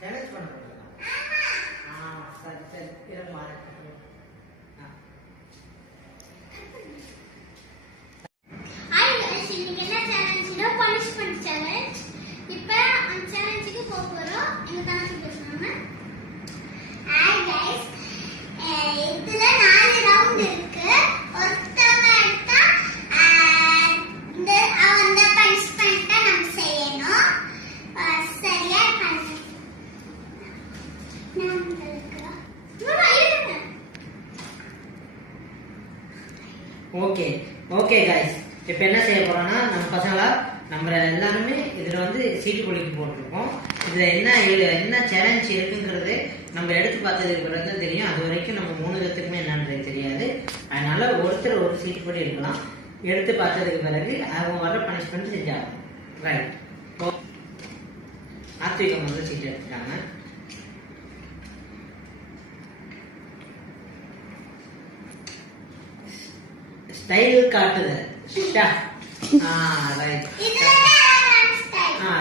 Challenge பண்ண போறீங்களா? சரி சரி இரு மாறேன். Punishment challenge. இப்போ அந்த சேலஞ்சுக்கு போக போறோம். எங்க தனக்கு பேசுறாங்க. ஹாய் गाइस, இதுல 4 ரவுண்ட் இருக்கு. ஒருத்தவங்க எடுத்தா அந்த பனிஷ்மெண்ட்ட நம்ம செய்யணும். சரியா பண்ணு. ஓகே ஓகே गाइस, இப்போ என்ன செய்ய போறோம்னா நம்ம பசங்களா நம்ம எல்லாருமே இதுல வந்து சீட்டு குலுக்கி போட்டிருக்கோம். இதுல என்ன சேலஞ்ச் இருக்குங்கிறது நம்ம எடுத்து பார்த்ததுக்கு பிறகு தான் தெரியும். அது வரைக்கும் நம்ம 3 பேத்துக்குமே என்னன்றது தெரியாது. அதனால ஒருத்தர் ஒரு சீட்டு போட்டு எடுக்கலாம். எடுத்து பார்த்ததுக்கு பிறகு அவங்க வர பனிஷ்மெண்ட் செஞ்சாங்க. ரைட். ஆத்விகம் வந்து சீட்டு எடுத்துட்டாங்க. ஸ்டைல் காட்டுதல். ரைட்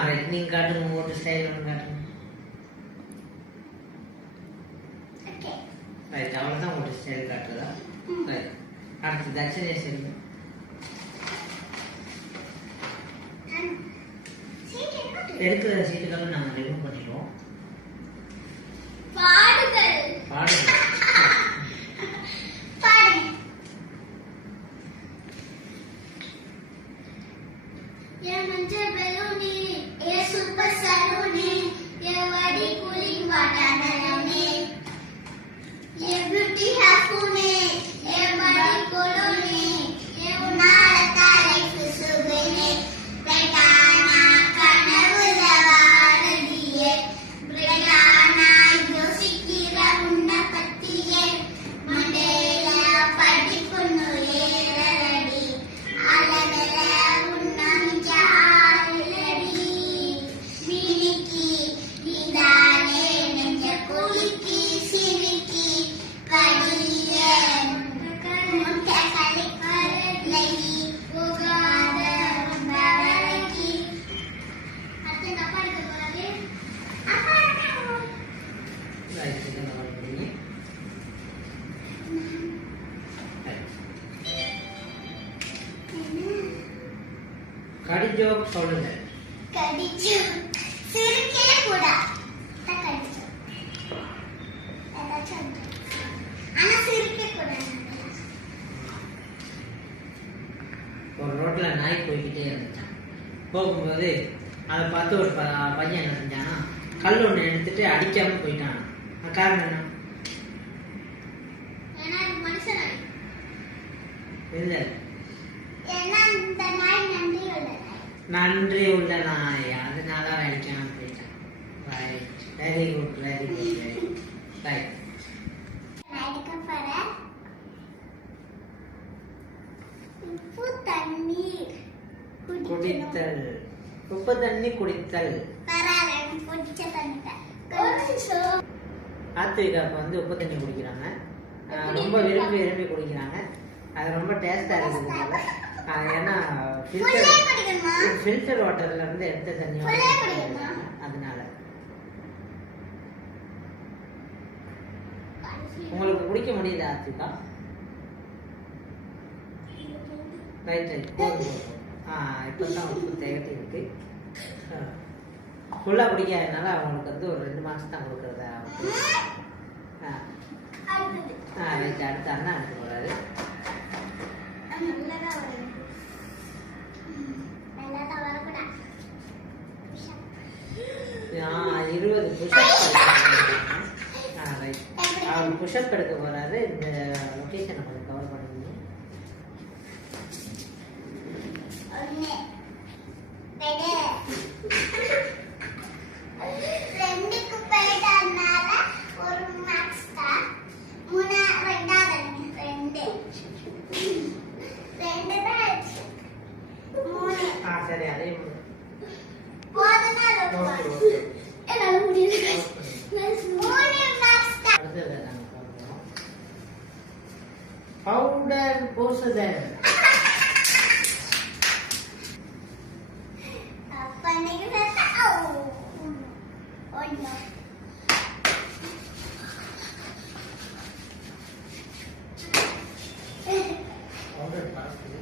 ரைட், நீங்க காட்டுங்க. ஒரு ஸ்டைல் ஒன்று காட்டுங்க. ரைட், அவ்வளோதான் ஒரு ஸ்டைல் காட்டுறதா. ரைட், அடுத்து தட்சணையை செய்யுங்க. எடுக்கிற சீட்டுகளும் நாங்கள் ரிமூவ் பண்ணிடுவோம். பாடுங்க. ये मंजे बेलूनी, ये सुपर सैलूनी, ये वाडी कूलिंग वाटानरनी, ये ब्यूटी हाफूनी, ये वाडी कोलोनी, ये उनारता लाइफ सुगनी, बेटाना कनवुल वारदिये, बेटाना योसिकीरा उन्ना पत्तिये, मंडेला पडिकुन्नु लेरडी, आलगला கடிஜோக் சொல்லுங்க. கடிஜோக் சிரிக்கே கூட கடிஜோக் ஏதாச்சும் ஆனா சிரிக்கே கூட. ஒரு ரோட்ல நாய் போய்கிட்டே இருந்துச்சான். போகும்போது அதை பார்த்து ஒரு பையன் என்ன செஞ்சானா, கல் ஒன்று எடுத்துட்டு அடிக்காம போயிட்டான். காரணம் என்ன? இல்லை, நன்றி உள்ள நாய், அதனால அடிக்காம போயிட்டான். Right, very good very good very good. Right, குடித்தல். உப்பு தண்ணி குடித்தல். ஆத்விகாவுக்கு வந்து உப்பு தண்ணி குடிக்கிறாங்க. ரொம்ப விரும்பி விரும்பி குடிக்கிறாங்க. அது ரொம்ப டேஸ்டா இருக்கிறதுனால. ஏன்னா ஃபில்டர் வாட்டர்ல இருந்து எடுத்த தண்ணி அதனால. உங்களுக்கு குடிக்க முடியுது ஆத்விகா? ரைட் ரைட், போதும். இப்பதான் உப்பு தேகட்டி இருக்கு. ஃபுல்லா குடிக்காதனால அவங்களுக்கு வந்து ஒரு 2 மாசம் தான் கொடுக்கறதா. ரைட், அடுத்த அண்ணா எடுத்து போறாரு. 20 புஷ்அப் எடுக்க போறாரு. இந்த லொகேஷனை கொஞ்சம் கவர் பண்ணுங்க. சரி, அதே பவுடர் பூசுதல். ஒண்ணு. பவுடர் பறக்குது.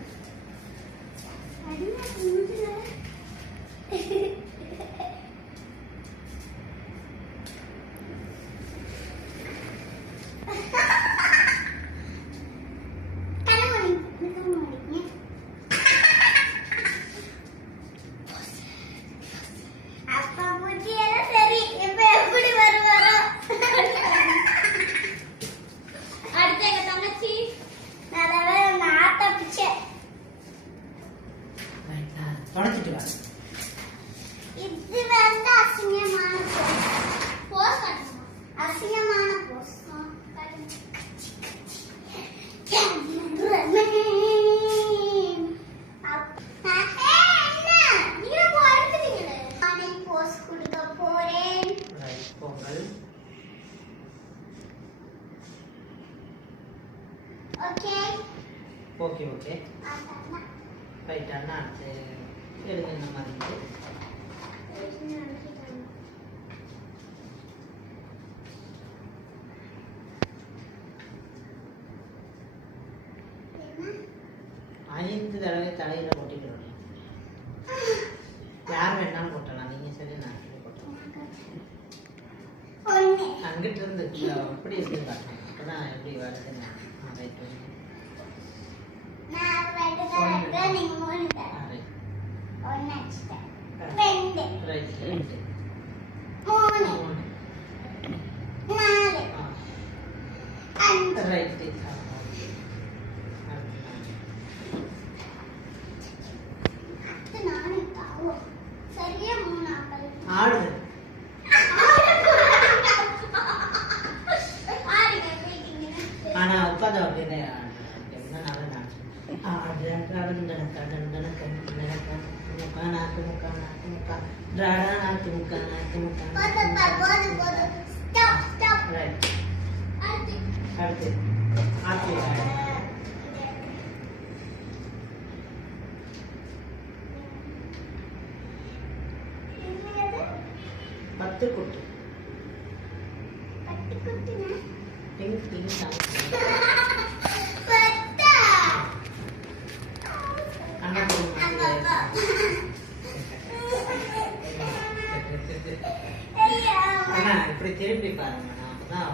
அடிமா குமுதுல. அப்பா பூச்சி எல்லாம் சரி. இப்ப எப்படி வருவாரோ? அடுத்து எங்க தங்கச்சி நல்லவே நான் ஆட்ட பிச்சை. தொடச்சிட்டு வா. இது வந்து அசிங்கமான போஸ் காட்டணுமா? அசிங்கமான போஸ். போஸ் கொடுக்க போறேன். Right Pongal. Okay okay okay right அண்ணா அடுத்து எழுது இந்த மாதிரி இருக்கு. ஐந்து தடவை தலையில கொட்டிக்கிறோம். யார் வேணாலும் போட்டலாம். நீங்க சரி நான் போட்டேன். அங்கிட்டு இருந்து எப்படி இருக்குன்னு காட்டுறேன். அப்பதான் எப்படி வருதுன்னு. ரைட் நான் ரெண்டு தடவை நீங்க மூணு தடவை. ரைட் ஒன்னு அடிச்சிட்டேன். ரெண்டு ரைட் ரெண்டு மூணு மூணு நாலு அஞ்சு ரைட் நானு பாவம். சரியா மூணு ஆப்பல். ஆடுது. ஆனா உட்காந்து அப்படியே என்ன நல்லா அடுத்து பத்து குட்டு பிங்க் பிங்க் அண்ணா இப்படி திருப்பி பாருங்க. அப்பதான்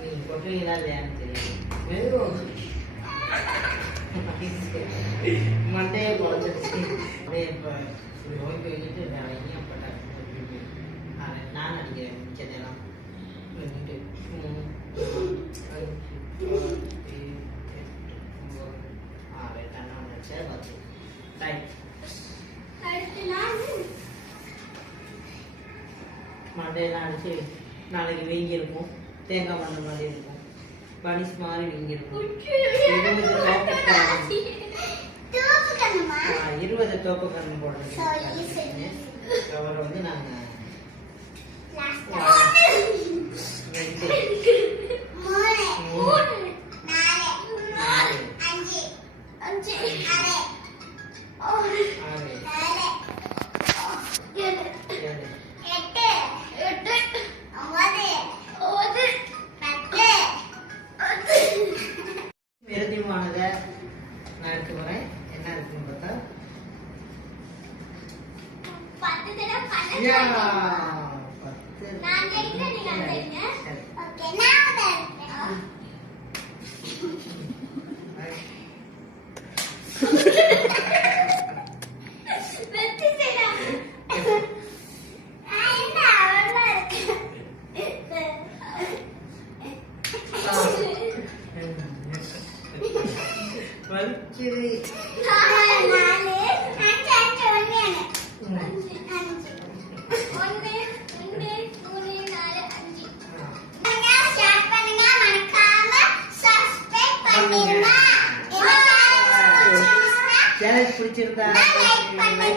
நீங்க கொட்டுவீங்களா இல்லையான்னு தெரியும். மெதுவும் மண்டையை குழஞ்சிருச்சு. அப்படியே இப்போ நோய் போய்கிட்டு நிறைய போட்டாங்க. நான் அடிக்கிறேன் மிச்ச நேரம். மண்டையெல்லாம் அடிச்சு நாளைக்கு வீங்கி இருக்கும். தேங்காய் மண்ணு மாதிரி இருக்கும். பனிஸ் மாதிரி வீங்கி இருக்கும். 20 தோப்பு கண்ணு போடுறேன். அவரை வந்து நாங்க விருதிமானதை நான் எடுத்து வரேன். என்ன இருக்குன்னு பார்த்தா வலிக்குது. பிடிச்சிருந்தா லைக் பண்ணி